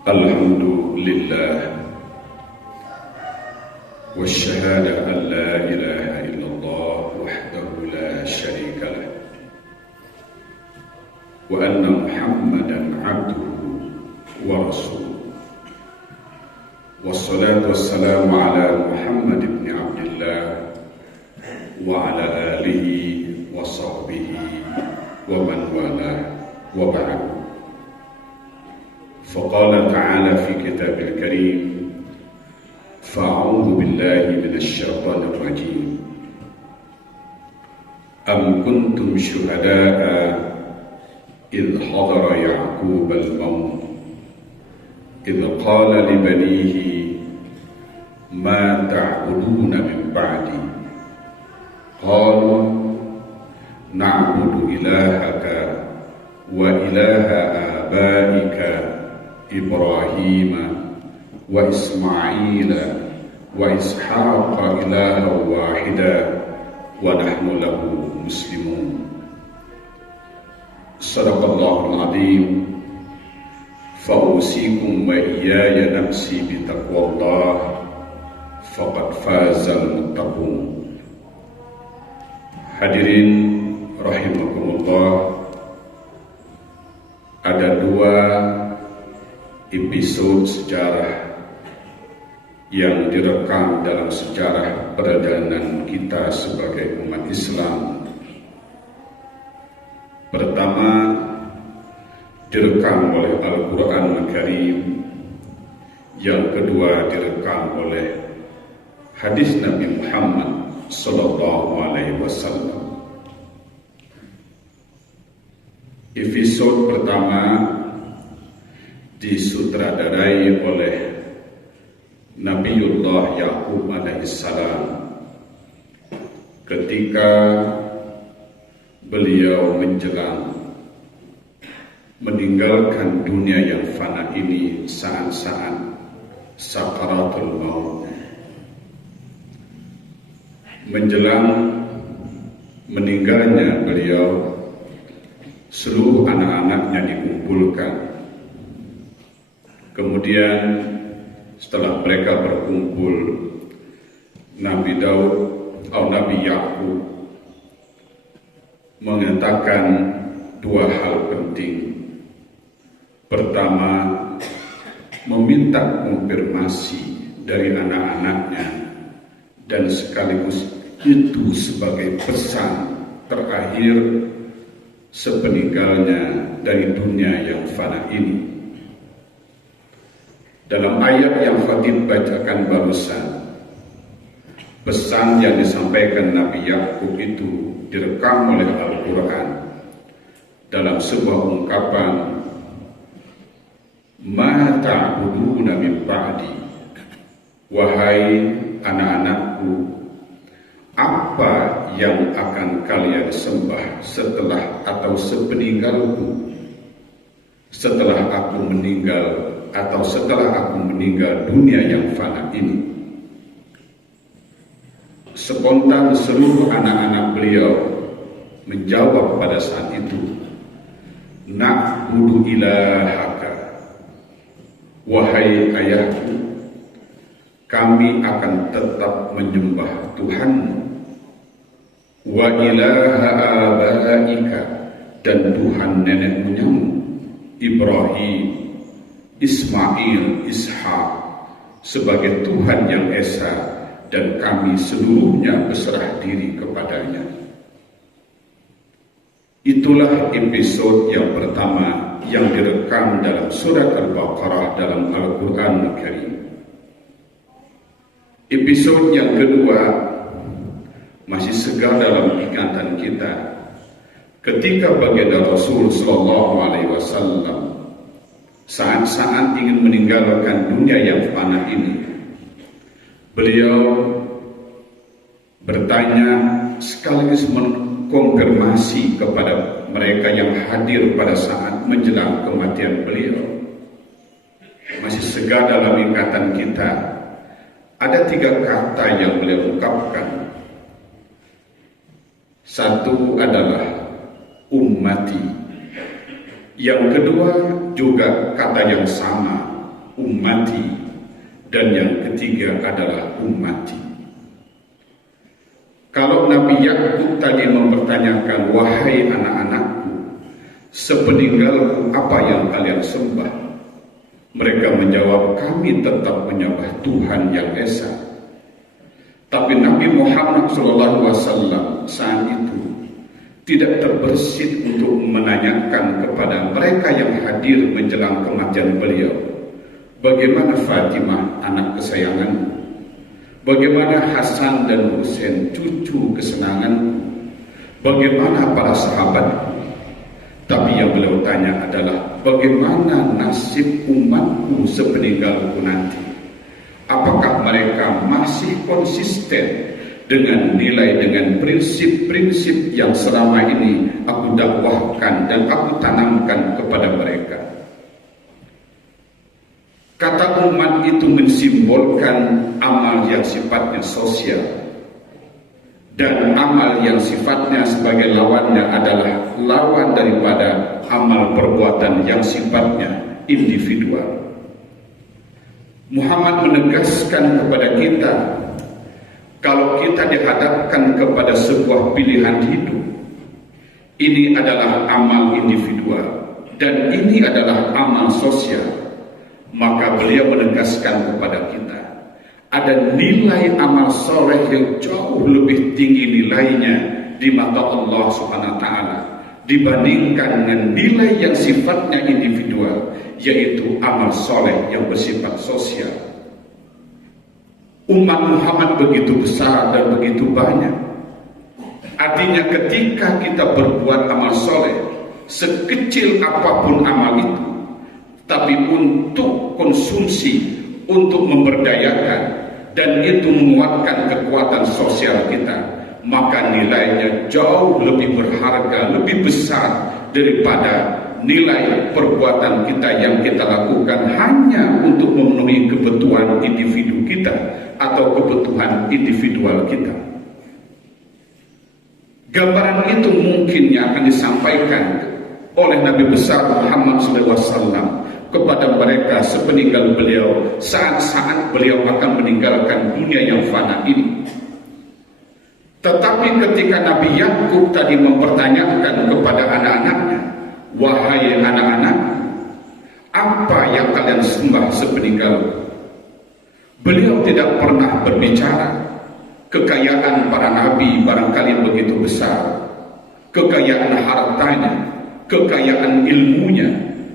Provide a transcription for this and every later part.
Alhamdulillah wa syahada an la ilaha illallah wahdahu la syarika lah wa anna Muhammadan abduhu wa rasuluh wassalatu wassalamu ala Muhammad ibn Abdillah wa ala alihi wa sahbihi wa man wala wa ba'd. فقال تعالى في كتاب الكريم فأعوذ بالله من الشيطان الرجيم أم كنتم شهداء إذ حضر يعقوب الموت إذ قال لبنيه ما تعبدون من بعدي قالوا نعبد إلهك وإله آبائك إبراهيم وإسماعيل وإسحاق إلها واحدا ونحن له مسلمون. صدق الله العظيم. فأوصيكم وإياي نفسي بتقوى الله فقد فاز المتقون. Hadirin rahimakumullah, ada dua episode sejarah yang direkam dalam sejarah perjalanan kita sebagai umat Islam. Pertama, direkam oleh Al-Quran Al-Karim. Yang kedua, direkam oleh hadis Nabi Muhammad sallallahu alaihi wasallam. Episode pertama disutradarai oleh Nabiullah Yaqub alaihissalam ketika beliau menjelang meninggalkan dunia yang fana ini saat-saat sakaratul maut. Menjelang meninggalnya beliau, seluruh anak-anaknya dikumpulkan. Kemudian setelah mereka berkumpul, Nabi Daud atau Nabi Yaqub mengatakan dua hal penting. Pertama, meminta konfirmasi dari anak-anaknya, dan sekaligus itu sebagai pesan terakhir sepeninggalnya dari dunia yang fana ini. Dalam ayat yang Khatib bacakan barusan, pesan yang disampaikan Nabi Yaqub itu direkam oleh Al-Quran dalam sebuah ungkapan, Ma ta'buduna min ba'di, wahai anak-anakku, apa yang akan kalian sembah setelah atau sepeninggalku, setelah aku meninggal atau setelah aku meninggal dunia yang fana ini. Spontan seluruh anak-anak beliau menjawab pada saat itu, Na'budu ilahaka, wahai ayahku, kami akan tetap menyembah Tuhanmu, wa ilaha abaika, dan Tuhan nenek moyangmu Ibrahim, Ismail, Ishak sebagai Tuhan yang esa, dan kami seluruhnya berserah diri kepadanya. Itulah episode yang pertama yang direkam dalam surat Al-Baqarah dalam Al-Quran Al-Karim. Episode yang kedua masih segar dalam ingatan kita ketika baginda Rasul sallallahu alaihi wasallam saat-saat ingin meninggalkan dunia yang fana ini, beliau bertanya sekaligus mengkonfirmasi kepada mereka yang hadir pada saat menjelang kematian beliau. Masih segar dalam ingatan kita, ada tiga kata yang beliau ungkapkan. Satu adalah ummati. Yang kedua juga kata yang sama, ummati, dan yang ketiga adalah ummati. Kalau Nabi Yakub tadi mempertanyakan, wahai anak-anakku, sepeninggalku apa yang kalian sembah? Mereka menjawab, kami tetap menyembah Tuhan yang Esa. Tapi Nabi Muhammad SAW saat itu tidak terbersit untuk menanyakan kepada mereka yang hadir menjelang kematian beliau, bagaimana Fatimah anak kesayanganmu, bagaimana Hasan dan Husain cucu kesenanganku, bagaimana para sahabatku. Tapi yang beliau tanya adalah, bagaimana nasib umatku sepeninggalku nanti? Apakah mereka masih konsisten dengan nilai, dengan prinsip-prinsip yang selama ini aku dakwahkan dan aku tanamkan kepada mereka? Kata umat itu mensimbolkan amal yang sifatnya sosial, dan amal yang sifatnya sebagai lawannya adalah lawan daripada amal perbuatan yang sifatnya individual. Muhammad menegaskan kepada kita, kalau kita dihadapkan kepada sebuah pilihan hidup, ini adalah amal individual dan ini adalah amal sosial, maka beliau menegaskan kepada kita, ada nilai amal soleh yang jauh lebih tinggi nilainya di mata Allah Subhanahu wa Ta'ala dibandingkan dengan nilai yang sifatnya individual, yaitu amal soleh yang bersifat sosial. Umat Muhammad begitu besar dan begitu banyak. Artinya ketika kita berbuat amal soleh, sekecil apapun amal itu, tapi untuk konsumsi, untuk memberdayakan, dan itu menguatkan kekuatan sosial kita, maka nilainya jauh lebih berharga, lebih besar daripada nilai perbuatan kita yang kita lakukan hanya untuk memenuhi kebutuhan individu kita atau kebutuhan individual kita. Gambaran itu mungkin yang akan disampaikan oleh Nabi besar Muhammad SAW kepada mereka sepeninggal beliau, saat-saat beliau akan meninggalkan dunia yang fana ini. Tetapi ketika Nabi Yakub tadi mempertanyakan kepada anak-anaknya, wahai anak-anak, apa yang kalian sembah sepeninggalku? Beliau tidak pernah berbicara kekayaan para nabi barangkali begitu besar, kekayaan hartanya, kekayaan ilmunya,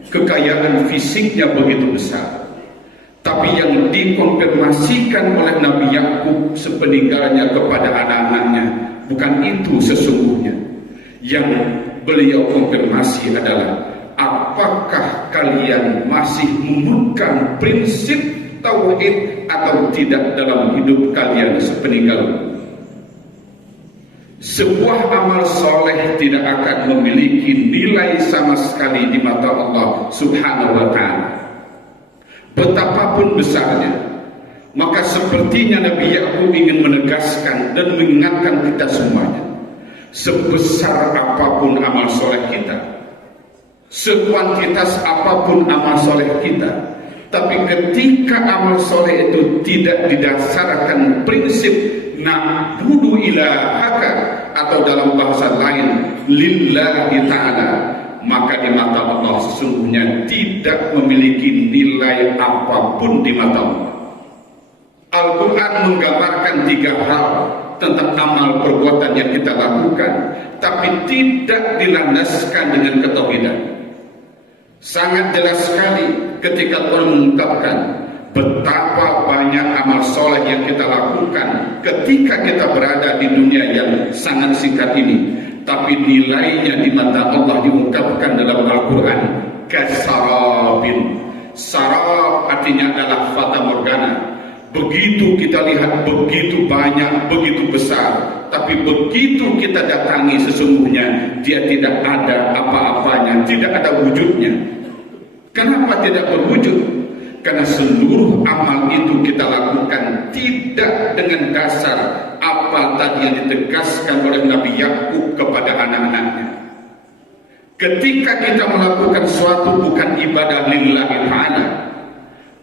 kekayaan fisiknya begitu besar. Tapi yang dikonfirmasikan oleh Nabi Yakub sepeninggalnya kepada anak-anaknya bukan itu sesungguhnya. Yang beliau konfirmasi adalah, apakah kalian masih memegang prinsip tauhid atau tidak dalam hidup kalian sepeninggalku? Sebuah amal soleh tidak akan memiliki nilai sama sekali di mata Allah Subhanahu wa Ta'ala, betapapun besarnya. Maka sepertinya Nabi Yakub ingin menegaskan dan mengingatkan kita semuanya, sebesar apapun amal soleh kita, sekuantitas apapun amal soleh kita, tapi ketika amal soleh itu tidak didasarkan prinsip na'budu ilahaka, atau dalam bahasa lain lillahi ta'ala, maka di mata Allah sesungguhnya tidak memiliki nilai apapun di mata Allah. Al-Quran menggambarkan 3 hal tentang amal perbuatan yang kita lakukan, tapi tidak dilandaskan dengan ketauhidan. Sangat jelas sekali ketika Tuhan mengungkapkan betapa banyak amal soleh yang kita lakukan ketika kita berada di dunia yang sangat singkat ini, tapi nilainya di mata Allah diungkapkan dalam Al-Quran kasarabin. Sarab artinya adalah fata morgana. Begitu kita lihat begitu banyak, begitu besar, tapi begitu kita datangi sesungguhnya dia tidak ada apa-apanya, tidak ada wujudnya. Kenapa tidak berwujud? Karena seluruh amal itu kita lakukan tidak dengan dasar apa tadi yang ditegaskan oleh Nabi Yakub kepada anak-anaknya. Ketika kita melakukan suatu bukan ibadah lillahi ta'ala,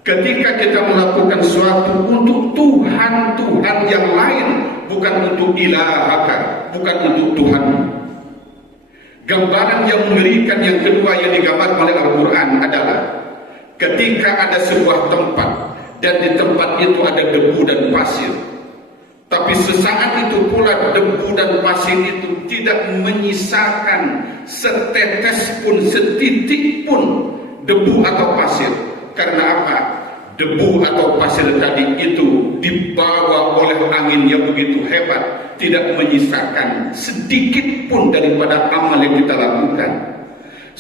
Ketika kita melakukan suatu untuk Tuhan yang lain, bukan untuk ilahaka, bukan untuk Tuhan. Gambaran yang mengerikan yang kedua yang digambarkan oleh Al-Quran adalah ketika ada sebuah tempat dan di tempat itu ada debu dan pasir, tapi sesaat itu pula debu dan pasir itu tidak menyisakan setetes pun, setitik pun debu atau pasir. Karena apa? Debu atau pasir tadi itu dibawa oleh angin yang begitu hebat, tidak menyisakan sedikit pun daripada amal yang kita lakukan.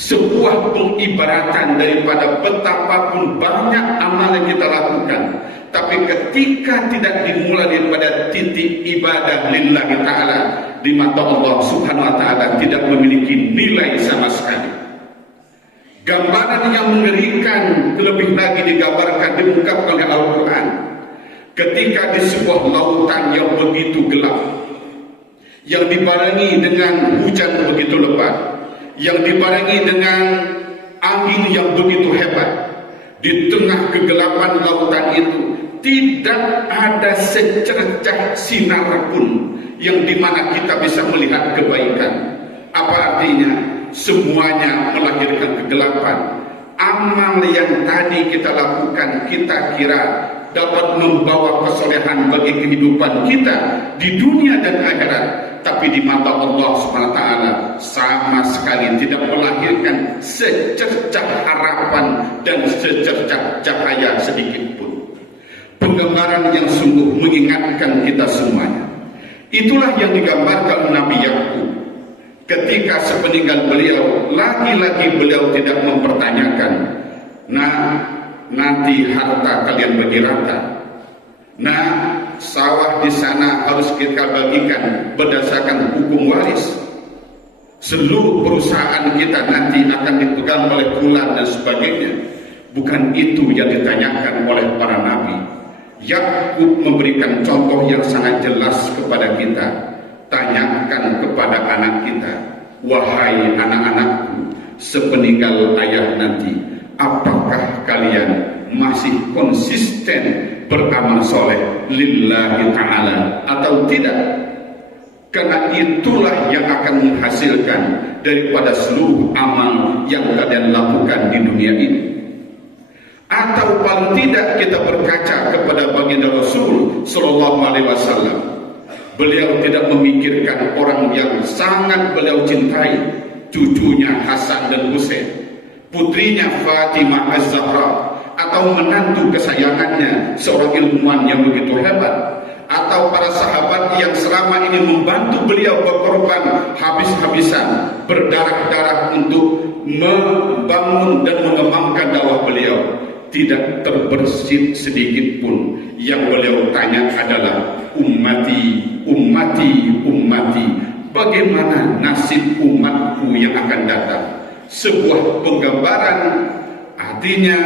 Sebuah pengibaratan daripada betapapun banyak amal yang kita lakukan, tapi ketika tidak dimulai daripada titik ibadah lillahi ta'ala, di mata Allah subhanahu wa ta'ala tidak memiliki nilai sama sekali. Gambaran yang mengerikan lebih lagi digambarkan, diungkapkan oleh Al-Quran ketika di sebuah lautan yang begitu gelap, yang dibarengi dengan hujan begitu lebat, yang dibarengi dengan angin yang begitu hebat. Di tengah kegelapan lautan itu tidak ada secercah sinar pun yang dimana kita bisa melihat kebaikan. Apa artinya? Semuanya melahirkan kegelapan. Amal yang tadi kita lakukan, kita kira dapat membawa kesolehan bagi kehidupan kita di dunia dan akhirat, tapi di mata Allah SWT sama sekali tidak melahirkan secercah harapan dan secercah cahaya sedikit pun. Penggambaran yang sungguh mengingatkan kita semuanya. Itulah yang digambarkan Nabi Yakub. Ketika sepeninggal beliau, lagi-lagi beliau tidak mempertanyakan, nah nanti harta kalian bagi rata, nah sawah di sana harus kita bagikan berdasarkan hukum waris, seluruh perusahaan kita nanti akan dipegang oleh fulan dan sebagainya. Bukan itu yang ditanyakan oleh para nabi. Yakub memberikan contoh yang sangat jelas kepada kita. Tanyakan kepada anak kita, wahai anak-anakku, sepeninggal ayah nanti, apakah kalian masih konsisten beramal soleh lillahi ta'ala atau tidak? Karena itulah yang akan menghasilkan daripada seluruh amal yang kalian lakukan di dunia ini. Atau paling tidak kita berkaca kepada baginda Rasul Sallallahu Alaihi Wasallam. Beliau tidak memikirkan orang yang sangat beliau cintai, cucunya Hasan dan Husain, putrinya Fatimah Az-Zahra, atau menantu kesayangannya seorang ilmuwan yang begitu hebat, atau para sahabat yang selama ini membantu beliau berkorban habis-habisan, berdarah-darah untuk membangun dan mengembangkan dakwah beliau. Tidak terbersit sedikit pun. Yang beliau tanya adalah, ummati, ummati, ummati, bagaimana nasib umatku yang akan datang? Sebuah penggambaran, artinya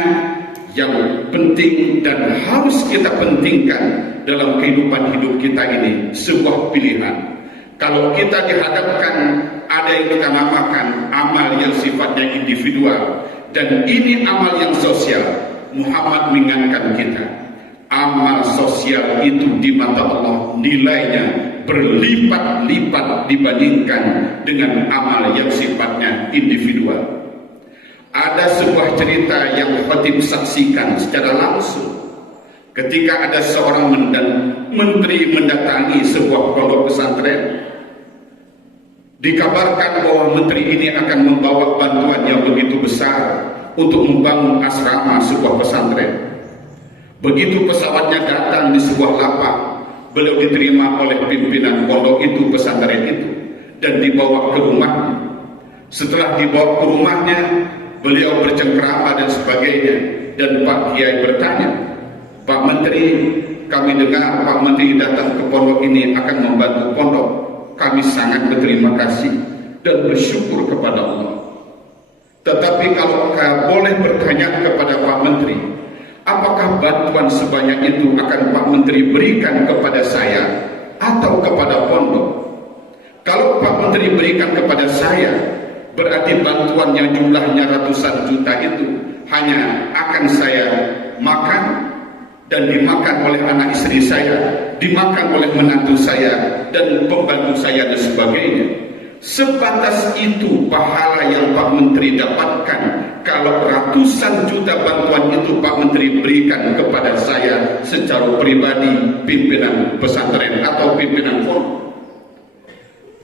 yang penting dan harus kita pentingkan dalam kehidupan hidup kita ini, sebuah pilihan. Kalau kita dihadapkan ada yang kita namakan amal yang sifatnya individual, dan ini amal yang sosial, Muhammad mengingatkan kita, amal sosial itu di mata Allah nilainya berlipat-lipat dibandingkan dengan amal yang sifatnya individual. Ada sebuah cerita yang khatib saksikan secara langsung ketika ada seorang menteri mendatangi sebuah pondok pesantren. Dikabarkan bahwa menteri ini akan membawa bantuan yang begitu besar untuk membangun asrama sebuah pesantren. Begitu pesawatnya datang di sebuah lapak, beliau diterima oleh pimpinan pondok itu, pesantren itu, dan dibawa ke rumahnya. Setelah dibawa ke rumahnya, beliau bercengkrama dan sebagainya, dan Pak Kiai bertanya, Pak Menteri, kami dengar Pak Menteri datang ke pondok ini akan membantu pondok. Kami sangat berterima kasih dan bersyukur kepada Allah. Tetapi kalau boleh bertanya kepada Pak Menteri, apakah bantuan sebanyak itu akan Pak Menteri berikan kepada saya atau kepada pondok? Kalau Pak Menteri berikan kepada saya, berarti bantuan yang jumlahnya ratusan juta itu hanya akan saya makan dan dimakan oleh anak istri saya, dimakan oleh menantu saya dan pembantu saya dan sebagainya. Sebatas itu pahala yang Pak Menteri dapatkan kalau ratusan juta bantuan itu Pak Menteri berikan kepada saya secara pribadi, pimpinan pesantren atau pimpinan pondok.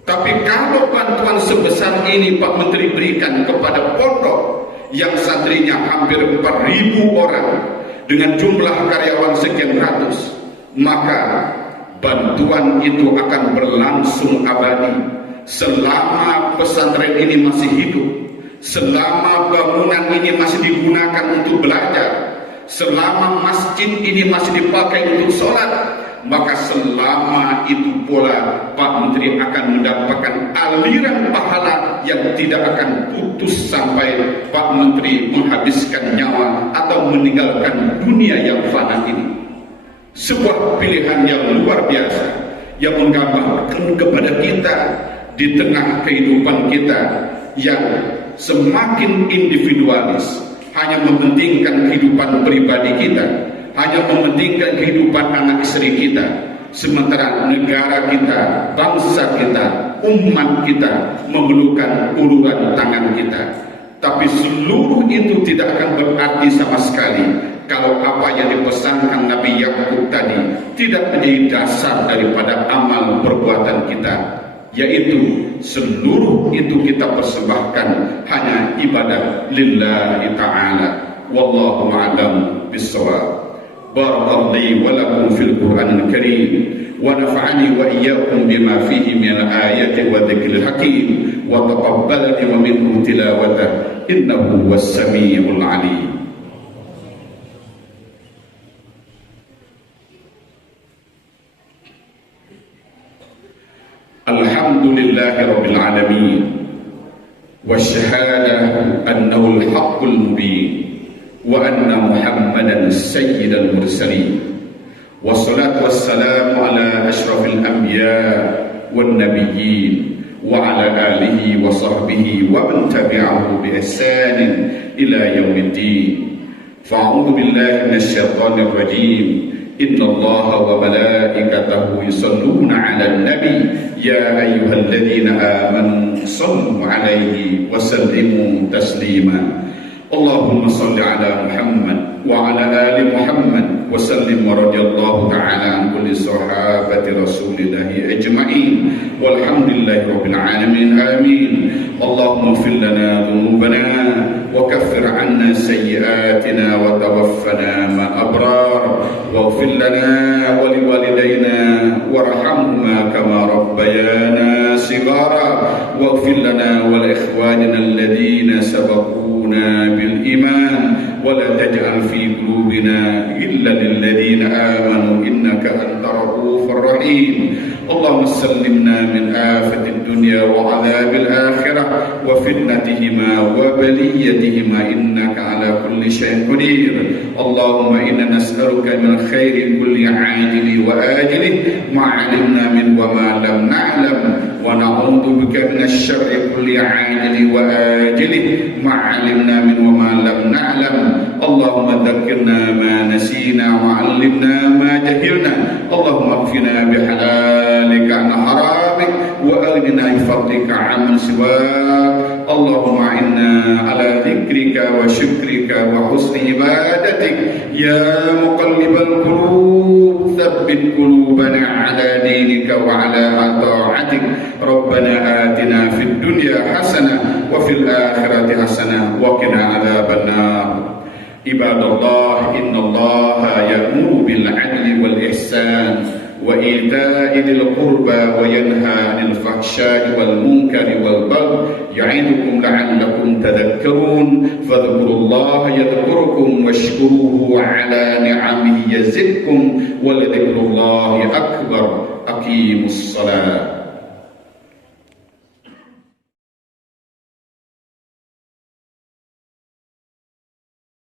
Tapi kalau bantuan sebesar ini Pak Menteri berikan kepada pondok yang santrinya hampir 4.000 orang dengan jumlah karyawan sekian ratus, maka bantuan itu akan berlangsung abadi selama pesantren ini masih hidup, selama bangunan ini masih digunakan untuk belajar, selama masjid ini masih dipakai untuk sholat. Maka selama itu pula Pak Menteri akan mendapatkan aliran pahala yang tidak akan putus sampai Pak Menteri menghabiskan nyawa atau meninggalkan dunia yang fana ini. Sebuah pilihan yang luar biasa yang menggambarkan kepada kita di tengah kehidupan kita yang semakin individualis, hanya mementingkan kehidupan pribadi kita, hanya mementingkan kehidupan anak istri kita, sementara negara kita, bangsa kita, umat kita memerlukan uluran tangan kita. Tapi seluruh itu tidak akan berarti sama sekali kalau apa yang dipesankan Nabi Yakub tadi tidak menjadi dasar daripada amal perbuatan kita, yaitu seluruh itu kita persembahkan hanya ibadah lillahi ta'ala. Wallahu a'lam bissawab. بارك لي ولكم في القرآن الكريم ونفعني وإياكم بما فيه من الآيات والذكر الحكيم وتقبلني ومنه تلاوته إنه هو السميع العليم. الحمد لله رب العالمين والشهادة أنه الحق المبين وأن محمدا سيد المرسلين والصلاة والسلام على أشرف الأنبياء والنبيين وعلى آله وصحبه ومن تبعه بإحسان إلى يوم الدين. فأعوذ بالله من الشيطان الرجيم. إن الله وملائكته يصلون على النبي يا أيها الذين آمنوا صلوا عليه وسلموا تسليما. اللهم صل على محمد وعلى آل محمد وسلم ورضي الله تعالى عن كل صحابة رسول الله أجمعين والحمد لله رب العالمين آمين. اللهم اغفر لنا ذنوبنا وكفر عنا سيئاتنا وتوفنا مع الأبرار واغفر لنا ولوالدينا وارحمهما كما ربيانا صغارا واغفر لنا ولإخواننا الذين سبقونا بالإيمان ولا تجعل في قلوبنا إلا للذين آمنوا إنك أنت رؤوف رحيم. اللهم سلمنا من آفة الدنيا وعذاب الآخرة وفتنتهما وبليتهما إنك على كل شيء قدير. اللهم إنا نسألك من خير كل عاجل وآجله ما علمنا منه وما لم نعلم ونعوذ بك من الشر كل عاجل وآجله ما علمنا منه وما لم نعلم. اللهم ذكرنا ما نسينا وعلمنا ما جهلنا. اللهم اكفنا بحلالك عن حرامك وأغننا بفضلك عمن سواك. اللهم إنا على ذكرك وشكرك وحسن عبادتك يا مقلب القلوب ثبت قلوبنا على دينك وعلى طاعتك. ربنا آتنا في الدنيا حسنة وفي الآخرة حسنة وقنا عذاب النار. عباد الله إن الله يأمر بالعدل والإحسان وإيتاء ذي القربى وينهى عن الفحشاء والمنكر والبغي يعظكم لعلكم تذكرون. فاذكروا الله يذكركم واشكروه على نعمه يزدكم ولذكر الله أكبر. أقيموا الصلاة.